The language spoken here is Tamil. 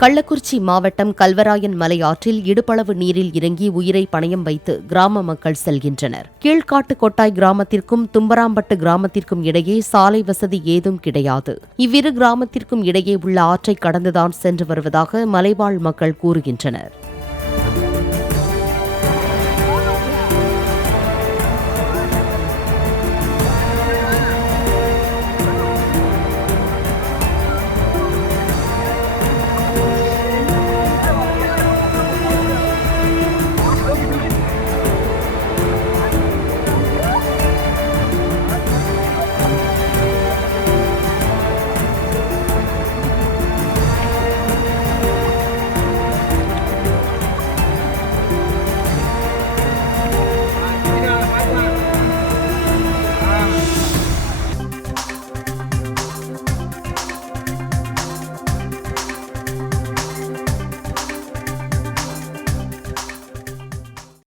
கள்ளக்குறிச்சி மாவட்டம் கல்வராயன் மலை ஆற்றில் இடுப்பளவு நீரில் இறங்கி உயிரை பணயம் வைத்து கிராம மக்கள் செல்கின்றனர். கீழ்காட்டு கொட்டாய் கிராமத்திற்கும் தும்பராம்பட்டு கிராமத்திற்கும் இடையே சாலை வசதி ஏதும் கிடையாது. இவ்விரு கிராமத்திற்கும் இடையே உள்ள ஆற்றை கடந்துதான் சென்று வருவதாக மலைவாழ் மக்கள் கூறுகின்றனர்.